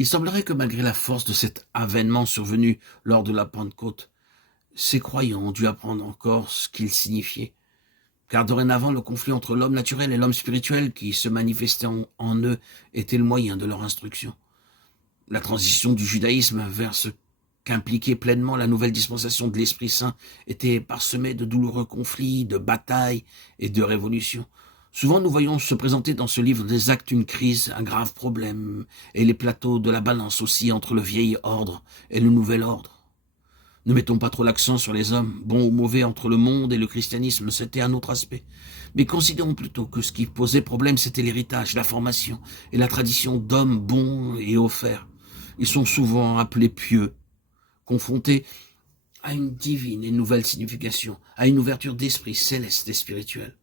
Il semblerait que malgré la force de cet avènement survenu lors de la Pentecôte, ces croyants ont dû apprendre encore ce qu'il signifiait. Car dorénavant, le conflit entre l'homme naturel et l'homme spirituel qui se manifestait en eux était le moyen de leur instruction. La transition du judaïsme vers ce qu'impliquait pleinement la nouvelle dispensation de l'Esprit Saint était parsemée de douloureux conflits, de batailles et de révolutions. Souvent, nous voyons se présenter dans ce livre des actes une crise, un grave problème, et les plateaux de la balance aussi entre le vieil ordre et le nouvel ordre. Ne mettons pas trop l'accent sur les hommes, bons ou mauvais entre le monde et le christianisme, c'était un autre aspect. Mais considérons plutôt que ce qui posait problème, c'était l'héritage, la formation et la tradition d'hommes bons et offerts. Ils sont souvent appelés pieux, confrontés à une divine et nouvelle signification, à une ouverture d'esprit céleste et spirituel.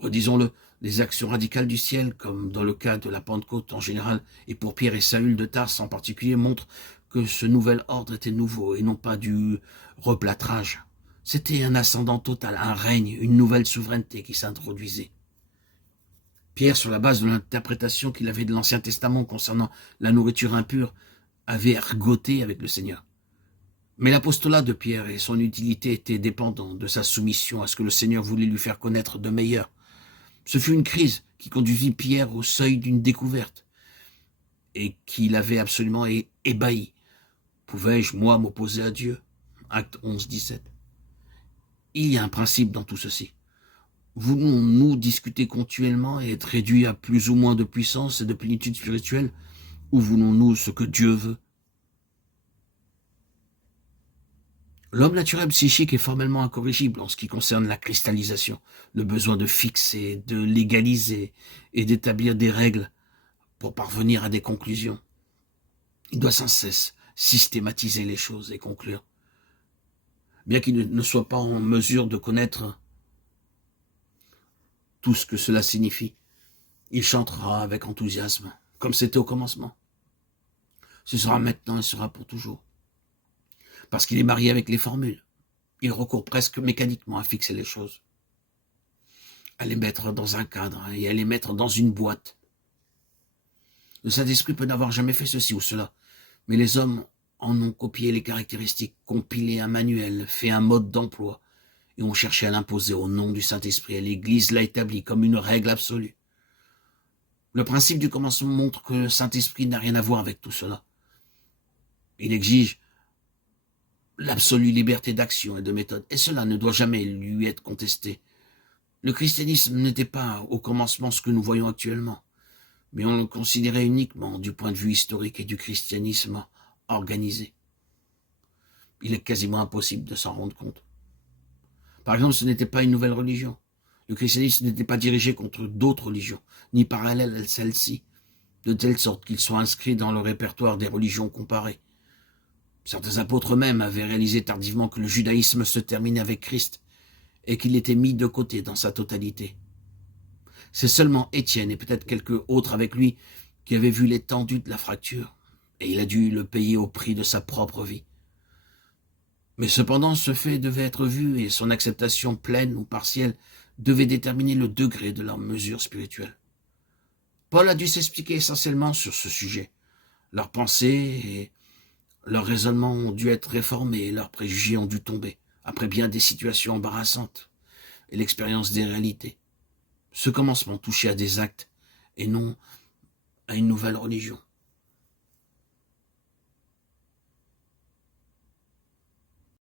Redisons-le, les actions radicales du ciel, comme dans le cas de la Pentecôte en général, et pour Pierre et Saül de Tarse en particulier, montrent que ce nouvel ordre était nouveau et non pas du replâtrage. C'était un ascendant total, un règne, une nouvelle souveraineté qui s'introduisait. Pierre, sur la base de l'interprétation qu'il avait de l'Ancien Testament concernant la nourriture impure, avait ergoté avec le Seigneur. Mais l'apostolat de Pierre et son utilité étaient dépendants de sa soumission à ce que le Seigneur voulait lui faire connaître de meilleur. Ce fut une crise qui conduisit Pierre au seuil d'une découverte et qui l'avait absolument ébahi. Pouvais-je, moi, m'opposer à Dieu? Acte 11, 17. Il y a un principe dans tout ceci. Voulons-nous discuter continuellement et être réduits à plus ou moins de puissance et de plénitude spirituelle, ou voulons-nous ce que Dieu veut? L'homme naturel psychique est formellement incorrigible en ce qui concerne la cristallisation, le besoin de fixer, de légaliser et d'établir des règles pour parvenir à des conclusions. Il doit sans cesse systématiser les choses et conclure. Bien qu'il ne soit pas en mesure de connaître tout ce que cela signifie, il chantera avec enthousiasme, comme c'était au commencement. Ce sera maintenant et sera pour toujours. Parce qu'il est marié avec les formules, il recourt presque mécaniquement à fixer les choses, à les mettre dans un cadre et à les mettre dans une boîte. Le Saint-Esprit peut n'avoir jamais fait ceci ou cela, mais les hommes en ont copié les caractéristiques, compilé un manuel, fait un mode d'emploi, et ont cherché à l'imposer au nom du Saint-Esprit, et l'Église l'a établi comme une règle absolue. Le principe du commencement montre que le Saint-Esprit n'a rien à voir avec tout cela. Il exige l'absolue liberté d'action et de méthode, et cela ne doit jamais lui être contesté. Le christianisme n'était pas au commencement ce que nous voyons actuellement, mais on le considérait uniquement du point de vue historique et du christianisme organisé. Il est quasiment impossible de s'en rendre compte. Par exemple, ce n'était pas une nouvelle religion. Le christianisme n'était pas dirigé contre d'autres religions, ni parallèle à celle-ci, de telle sorte qu'ils soient inscrits dans le répertoire des religions comparées. Certains apôtres même avaient réalisé tardivement que le judaïsme se terminait avec Christ et qu'il était mis de côté dans sa totalité. C'est seulement Étienne et peut-être quelques autres avec lui qui avaient vu l'étendue de la fracture, et il a dû le payer au prix de sa propre vie. Mais cependant, ce fait devait être vu et son acceptation pleine ou partielle devait déterminer le degré de leur mesure spirituelle. Paul a dû s'expliquer essentiellement sur ce sujet. Leurs pensées et leurs raisonnements ont dû être réformés et leurs préjugés ont dû tomber, après bien des situations embarrassantes et l'expérience des réalités. Ce commencement touchait à des actes et non à une nouvelle religion.